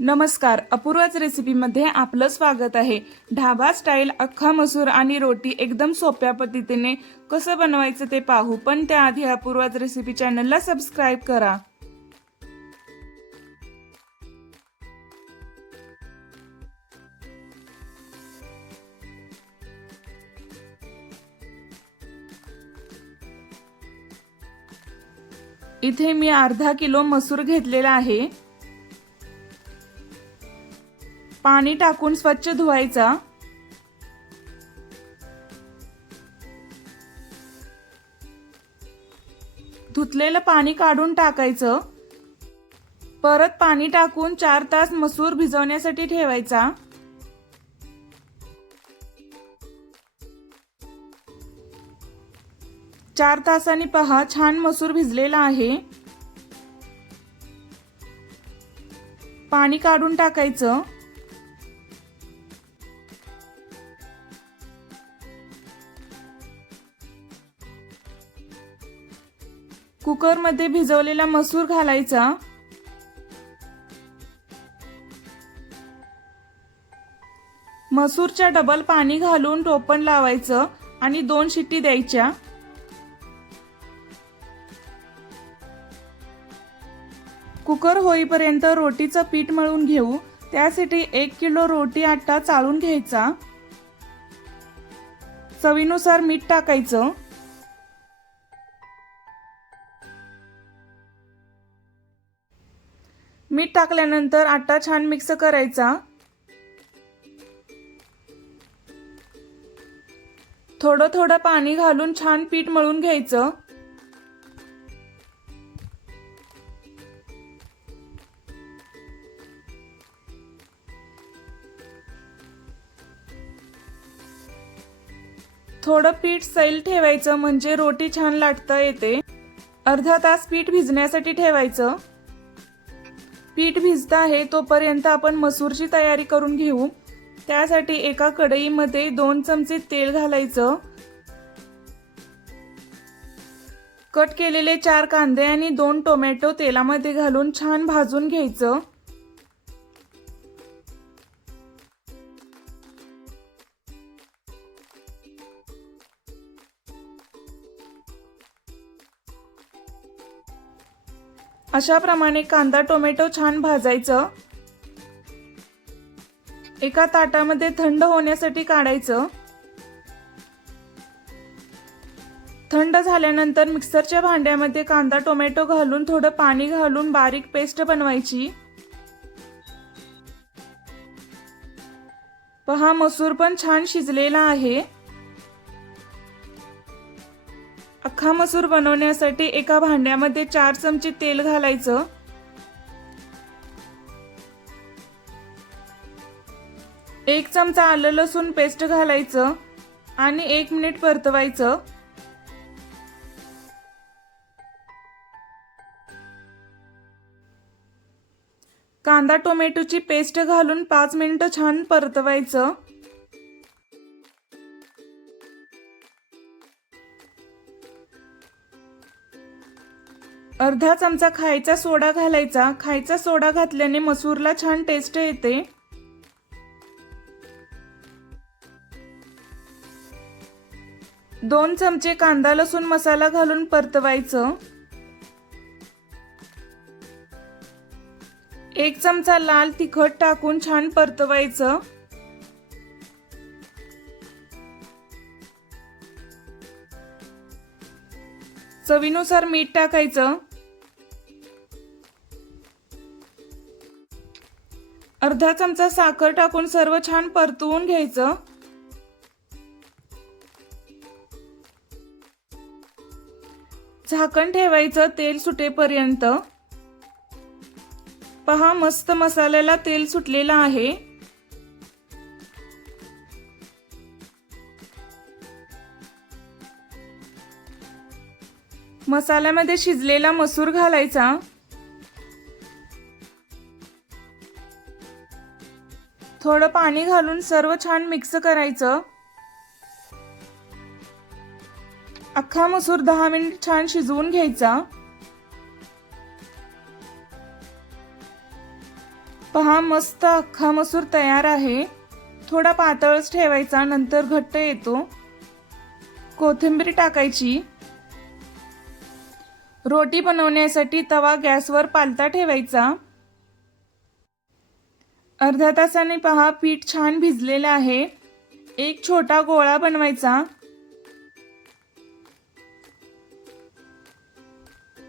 नमस्कार, अपूर्वाच रेसिपीमध्ये आपलं स्वागत आहे। ढाबा स्टाईल अख्खा मसूर आणि रोटी एकदम सोप्या पद्धतीने कसं बनवायचं ते पाहू, पण त्याआधी अपूर्वाच रेसिपी चॅनलला सबस्क्राइब करा। इथे मी अर्धा किलो मसूर घेतलेला आहे। पाणी टाकून स्वच्छ धुवायचा। धुतलेलं पाणी काढून टाकायचं। परत पाणी टाकून 4 तास मसूर भिजवण्यासाठी ठेवायचा। चार तासांनी पहा छान मसूर भिजलेला आहे। पाणी काढून टाकायचं। कुकर मध्ये भिजवलेला मसूर घालायचा। मसूरच्या डबल पाणी घालून टोपण लावायचं आणि 2 शिट्टी द्यायच्या। कुकर होईपर्यंत रोटीचं पीठ मळून घेऊ। त्यासाठी 1 किलो रोटी आटा चाळून घ्यायचा। चवीनुसार मीठ टाकायचं। मीठ टाकल्यानंतर आटा छान मिक्स करायचा। थोडं थोडं पाणी घालून छान पीठ मळून घ्यायचं। थोडं पीठ सैल ठेवायचं म्हणजे रोटी छान लाटता येते। अर्धा तास पीठ भिजण्यासाठी ठेवायचं। पीठ भिजत आहे तोपर्यंत आपण मसूरची तयारी करून घेऊ। त्यासाठी एका कढईमध्ये 2 चमचे तेल घालायचं। कट केलेले 4 कांदे आणि 2 टोमॅटो तेलामध्ये घालून छान भाजून घ्यायचं। अशा प्रमाणे कांदा टोमॅटो छान भाजायचं। एका ताटामध्ये थंड होण्यासाठी काढायचं। थंड झाल्यानंतर मिक्सरच्या भांड्यामध्ये कांदा टोमॅटो घालून थोडं पाणी घालून बारीक पेस्ट बनवायची। पहा मसूर पण छान शिजलेला आहे। अख्खा मसूर बनवण्यासाठी एका भांड्यामध्ये 4 चमचे तेल घालायचं। 1 चमचा आलं लसूण पेस्ट घालायचं आणि 1 मिनिट परतवायचं। कांदा टोमॅटोची पेस्ट घालून 5 मिनिटं छान परतवायचं। अर्धा चमचा खायचा सोडा घालायचा। खायचा सोडा घातल्याने मसूरला छान टेस्ट येते। दोन चमचे कांदा लसूण मसाला घालून परतवायचं। 1 चमचा लाल तिखट टाकून छान परतवायचं। चवीनुसार मीठ टाकायचं। अर्धा चमचा साखर टाकून सर्व छान परतवून घ्यायचं। झाकण ठेवायचं तेल सुटेपर्यंत। पहा मस्त मसाल्याला तेल सुटलेलं आहे। मसाल्यामध्ये शिजलेला मसूर घालायचा। थोडं पाणी घालून सर्व छान मिक्स करायचं। अख्खा मसूर 10 मिनिट छान शिजवून घ्यायचा। पहा मस्त अख्खा मसूर तयार आहे. थोडा पातळच ठेवायचा, नंतर घट्ट येतो. कोथिंबीर टाकायची. रोटी बनवण्यासाठी तवा गॅसवर पालता ठेवायचा. अर्ध्या तासाने पहा पीठ छान भिजलेले आहे. एक छोटा गोळा बनवायचा.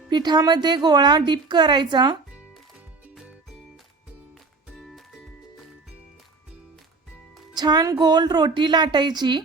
पिठामध्ये गोळा डीप करायचा. छान गोल रोटी लाटायची.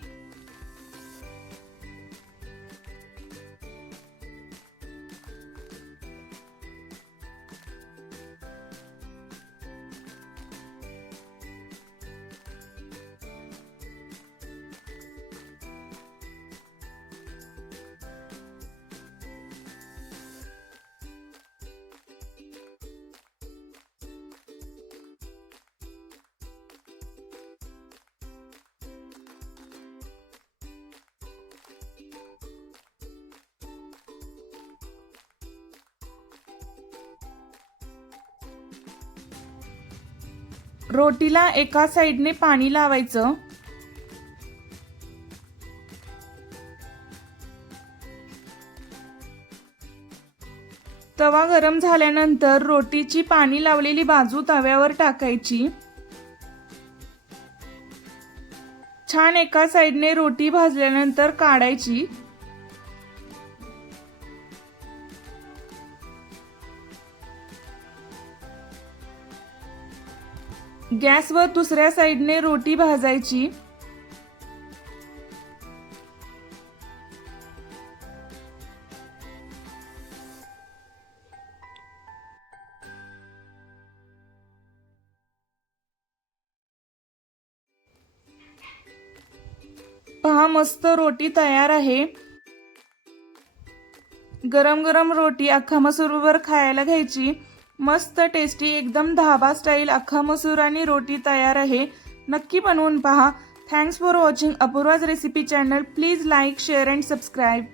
रोटीला एका साइडने पाणी लावायचं. तवा गरम झाल्यानंतर रोटीची पाणी लावलेली बाजू तव्यावर टाकायची. छान एका साइडने रोटी भाजल्यानंतर काढायची. गॅसवर दुसऱ्या साइडने रोटी भाजायची. पहा मस्त रोटी तयार आहे. गरम गरम रोटी अख्खा मसूर बरोबर खायला घ्यायची. मस्त टेस्टी एकदम धाबा स्टाईल अख्खा मसूर आणि रोटी तयार आहे. नक्की बनवून पहा. Thanks for watching Apurva's recipe channel. Please like, share and subscribe.